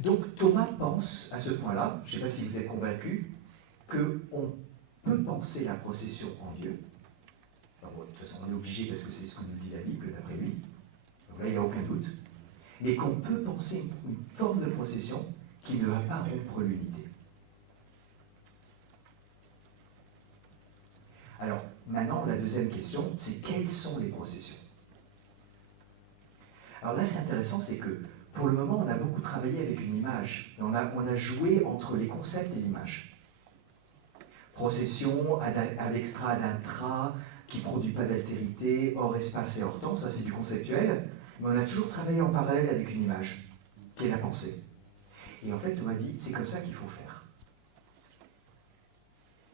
Donc Thomas pense à ce point-là, je ne sais pas si vous êtes convaincu, qu'on peut penser la procession en Dieu. Alors, bon, de toute façon, on est obligé parce que c'est ce que nous dit la Bible, d'après lui. Donc là, il n'y a aucun doute. Mais qu'on peut penser une forme de procession qui ne va pas rompre l'unité. Alors, maintenant, la deuxième question, c'est quelles sont les processions? Alors là, c'est intéressant, c'est que pour le moment, on a beaucoup travaillé avec une image. On a joué entre les concepts et l'image. Procession, à l'extra, à l'intra, qui ne produit pas d'altérité, hors espace et hors temps, ça c'est du conceptuel. Mais on a toujours travaillé en parallèle avec une image, qui est la pensée. Et en fait, Thomas dit, c'est comme ça qu'il faut faire.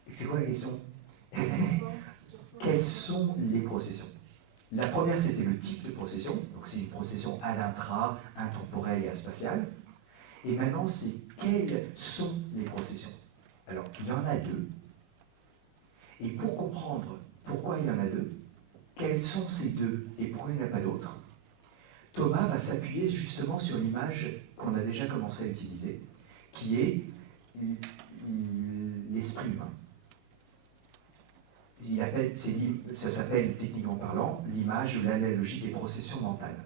Et c'est quoi la question? Quelles sont les processions? La première, c'était le type de procession. Donc, c'est une procession ad intra, intemporelle et aspatiale. Et maintenant, c'est quelles sont les processions? Alors, il y en a deux. Et pour comprendre pourquoi il y en a deux, quels sont ces deux et pourquoi il n'y en a pas d'autres, Thomas va s'appuyer justement sur l'image qu'on a déjà commencé à utiliser, qui est l'esprit humain. Ça s'appelle, techniquement parlant, l'image ou l'analogie des processions mentales.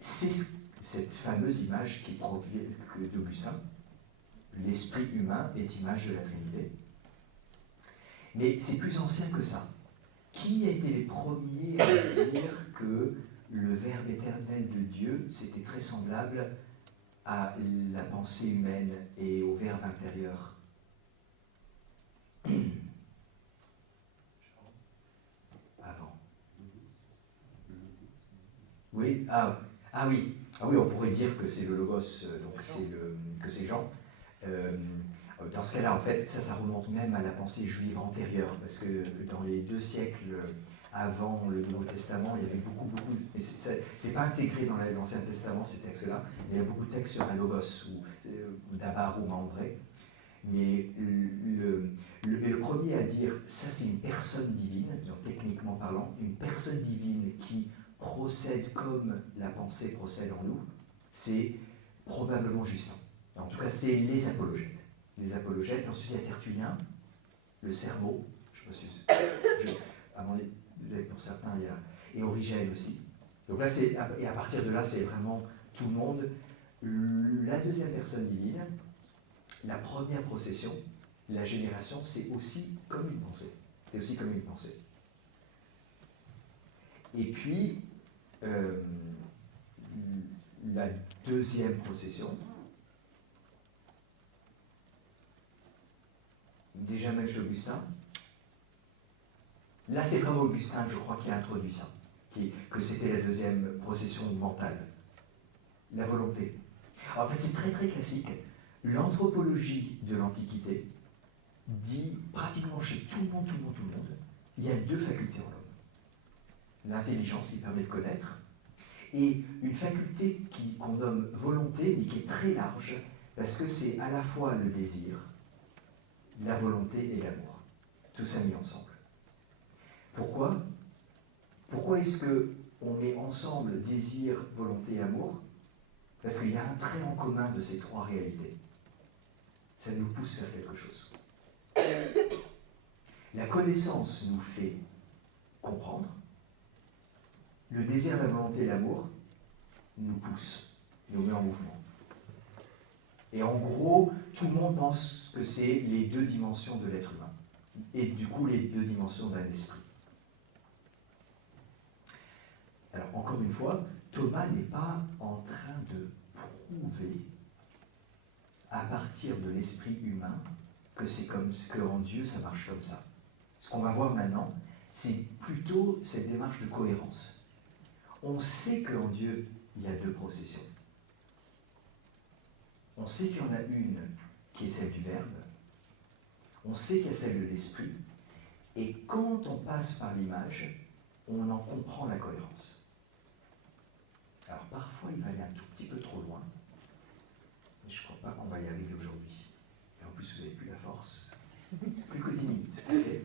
C'est cette fameuse image qui provient d'Augustin. L'esprit humain est image de la Trinité. Mais c'est plus ancien que ça. Qui étaient les premiers à dire que le Verbe éternel de Dieu, c'était très semblable à la pensée humaine et au Verbe intérieur? Avant. Oui, oui, on pourrait dire que c'est le Logos, donc que c'est Jean. Dans ce cas-là, en fait, ça remonte même à la pensée juive antérieure, parce que dans les 2 siècles avant le Nouveau Testament, il y avait beaucoup, mais c'est pas intégré dans l'Ancien Testament, ces textes-là, il y a beaucoup de textes sur un Logos, ou d'Abar ou Mambré. Mais le premier à dire, ça c'est une personne divine, donc techniquement parlant, une personne divine qui procède comme la pensée procède en nous, c'est probablement Justin. En tout cas, c'est les apologètes. Les apologètes, ensuite il y a Tertullien, le Sermo, je me suis... à mon avis, pour certains, il y a... et Origène aussi. Donc là, et à partir de là, c'est vraiment tout le monde. La deuxième personne divine, la première procession, la génération, c'est aussi comme une pensée. C'est aussi comme une pensée. Et puis, la deuxième procession, déjà même chez Augustin, là c'est vraiment Augustin, je crois, qui a introduit ça, que c'était la deuxième procession mentale, la volonté. Alors, en fait, c'est très très classique. L'anthropologie de l'Antiquité dit pratiquement chez tout le monde, il y a 2 facultés en l'homme. L'intelligence qui permet de connaître, et une faculté qu'on nomme volonté, mais qui est très large, parce que c'est à la fois le désir, la volonté et l'amour. Tout ça mis ensemble. Pourquoi? Pourquoi est-ce qu'on met ensemble désir, volonté et amour? Parce qu'il y a un trait en commun de ces 3 réalités. Ça nous pousse vers quelque chose. La connaissance nous fait comprendre. Le désir, la volonté et l'amour nous poussent, nous met en mouvement. Et en gros, tout le monde pense que c'est les 2 dimensions de l'être humain. Et du coup, les 2 dimensions d'un esprit. Alors, encore une fois, Thomas n'est pas en train de prouver, à partir de l'esprit humain, que c'est comme qu'en Dieu, ça marche comme ça. Ce qu'on va voir maintenant, c'est plutôt cette démarche de cohérence. On sait qu'en Dieu, il y a 2 processions. On sait qu'il y en a une qui est celle du Verbe, on sait qu'il y a celle de l'Esprit, et quand on passe par l'image, on en comprend la cohérence. Alors parfois, il va aller un tout petit peu trop loin, mais je ne crois pas qu'on va y arriver aujourd'hui. Et en plus, vous n'avez plus la force. Plus que 10 minutes. Okay.